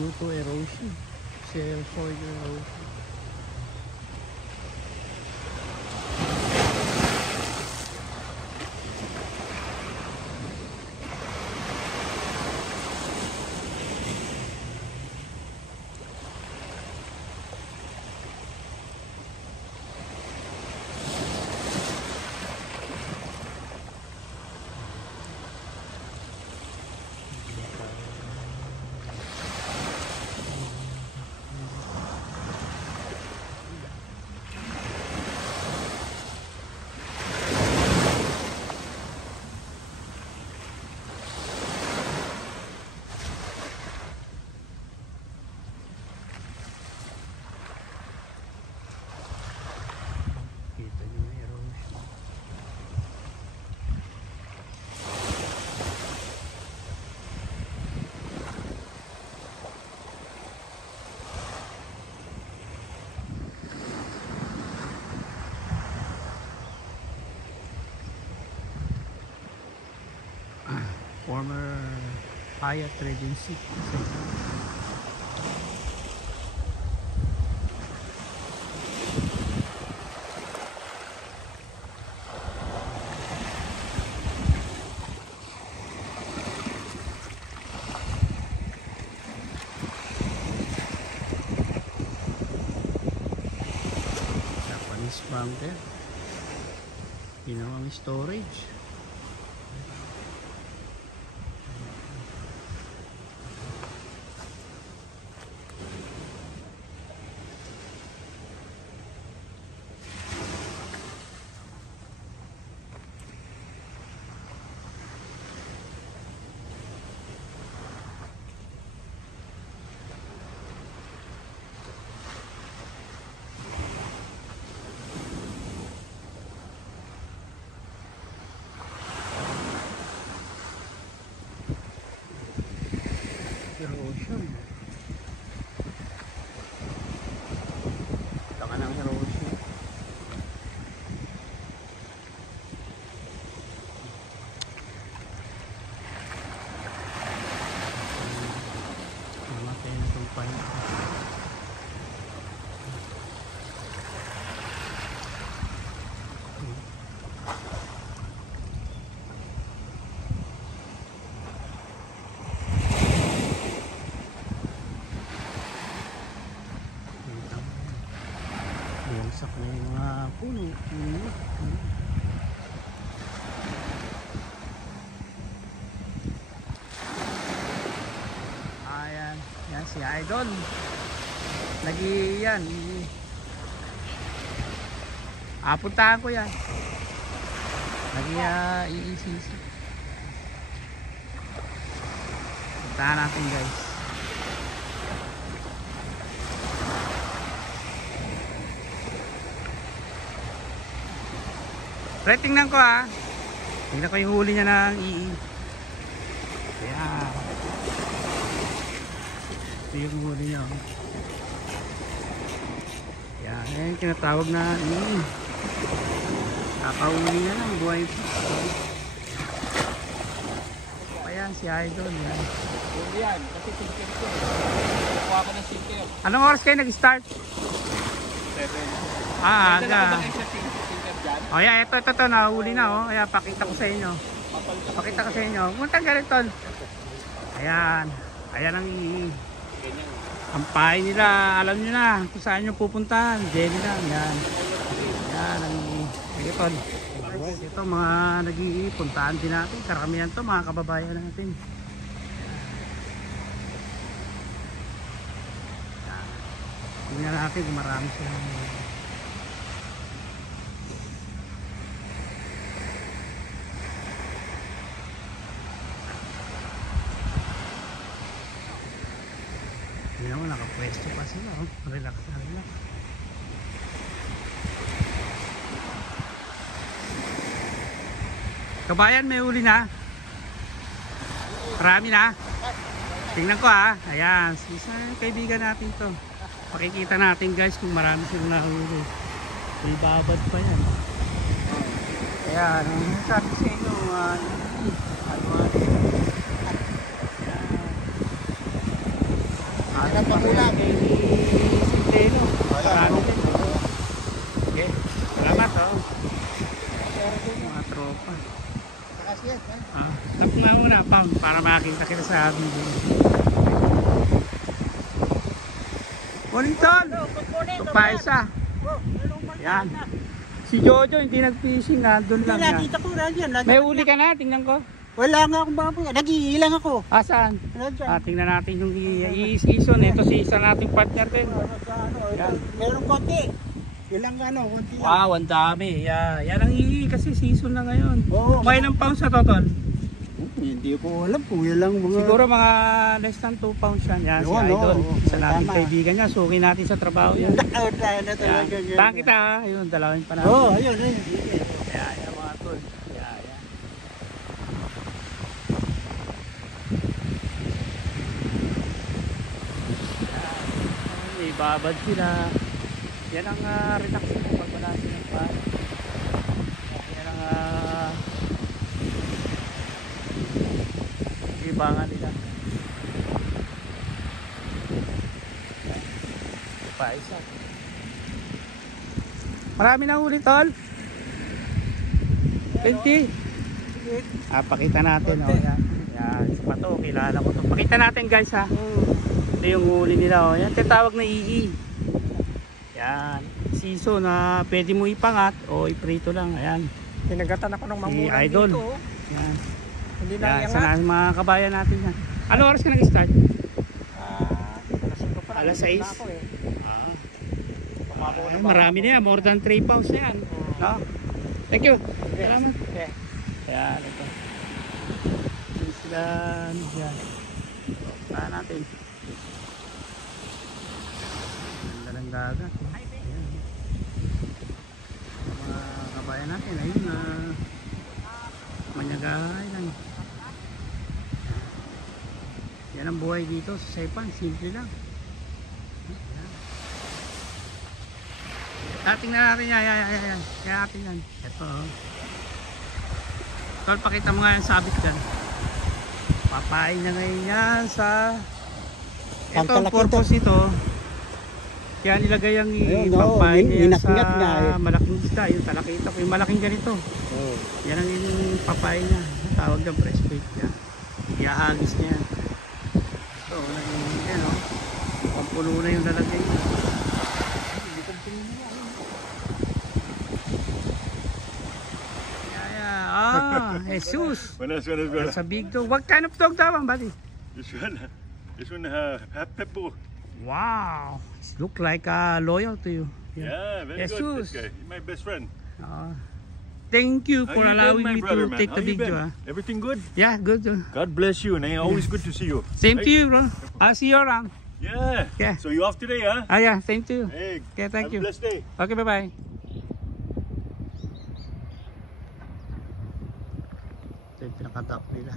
due to erosion, soil erosion. Former Hyatt Regency. Japanese bunker. Ginawang storage. Erosion. Taka ng erosion. Mamatay na itong pahin. Bumagsak na yung mga puno. Ayan, yan si Idol. Lagi yan. Puntahan ko yan. Lagi iisisi. Puntahan natin guys. Pre, tingnan ko ha. Tingnan ko yung huli niya ng ii. Ayan. Ito yung huli niya. Ayan. Ayan yung tinatawag na ii. Nakahuli niya lang. Buhay pa. Ayan si Idol. Yan. Yan. Kasi sinker ko. Kukuha ko ng sinker. Anong oras kayo nag-start? 7. Aga. Oh, yeah, ito, nahuli na, oh. Ayan, pakita ko sa inyo. Pakita ko sa inyo. Puntang ganito. Ayan. Ayan ang ang pahay nila. Alam nyo na kung saan nyo pupuntahan. Jelly lang. Yan. Ayan ang ganito. Ito, mga nag-iipuntahan din natin. Karamihan to, mga kababayan natin. Tingnan natin kung marami sila. Tingnan mo, nakapwesto pa sila. Oh. Relax na relax. Kabayan, may uli na. Marami na. Tingnan ko ha. Ayan, isa kaibigan natin to. Pakikita natin guys kung marami silang nahuli. May babad pa yan. Ayan, sabi sa inyo, Ano pa kulang? Kay Sinteno. Marami din. Okay. Salamat oh. Mga tropa. Look na muna Pam para makakita kita sa video. Morning Tol! Paisa. Yan. Si Jojo hindi nag-fishing, nandun lang yan. Nakita ko yan. May uli ka na, tingnan ko. Wala nga akong baboy. Nag-iilang ako. Saan? Tingnan natin yung i-season. Ito season nating partner din. Yan. Meron konti. Ilang konti lang. Wow, ang dami. Yan ang kasi season na ngayon. Oo. May ilang pounds sa total? Hindi ko alam kung ilang mga... Siguro mga less than 2 pounds yan. Yan si Idol. Isa nating kaibigan niya. Suki natin sa trabaho yan. Thank kita ha. Ayun, dalawin pa natin. Oo, ayun. Yan mga tol. Yan. May babad sila. Yan ang relax mo pag wala silang pan. Yan ang ibangan nila. Paisa. Marami na huli tol. 20. Pakita natin oh. Yan. Isa to, kilala ko to. Pakita natin guys ha. Ito yung huli nila oh. Yan tinatawag na ii. Yan. Siso na pwede mo ipangat o iprito lang. Ayan. Pinagatan ako ng mamurang si Idol. dito. Yan. Hindi na Yan. iangat. Sana mga kabayan natin yan. Ano oras ka nag-start? Alas 6. Marami na yan. More than 3 pounds na yan. No? Thank you. Salamat. Ayan. Ito. Sila. Yan. Saan natin? Ganda ng dagat. Ayan. Mga kabayan natin. Ayun na. Manyagahay lang. Yan ang buhay dito sa Saipan. Simple lang. Tingnan natin yan. Kaya natin yan. Ito. Tol, pakita mo nga yung sabit dyan. Papain na ngayon yan sa... Ito ang purpose nito. Kaya nilagay ang ipapain niya sa malaking isda. Yung talakita ko. Yung malaking ganito. Yan ang papain niya. Tawag ng press bait niya. Iahagis niya. So, naging yan o. Pampulo na yung lalagay niya. Jesus. Buenas, brother. That's a big dog. What kind of dog that one, buddy? This one, half pit bull. Wow. It look like loyal to you. Yeah, very Jesus. good. This guy, he's my best friend. Thank you How for you allowing been, my me brother, to man? take How the you video. been? Everything good? Yeah, good. God bless you, and always good to see you. Same Right? to you, bro. I'll see you around. Yeah. Yeah. So you off today, huh? Yeah, same to you. Hey. Okay, thank have you. a blessed day. Okay, bye-bye. Ito yung pinaka-top nila.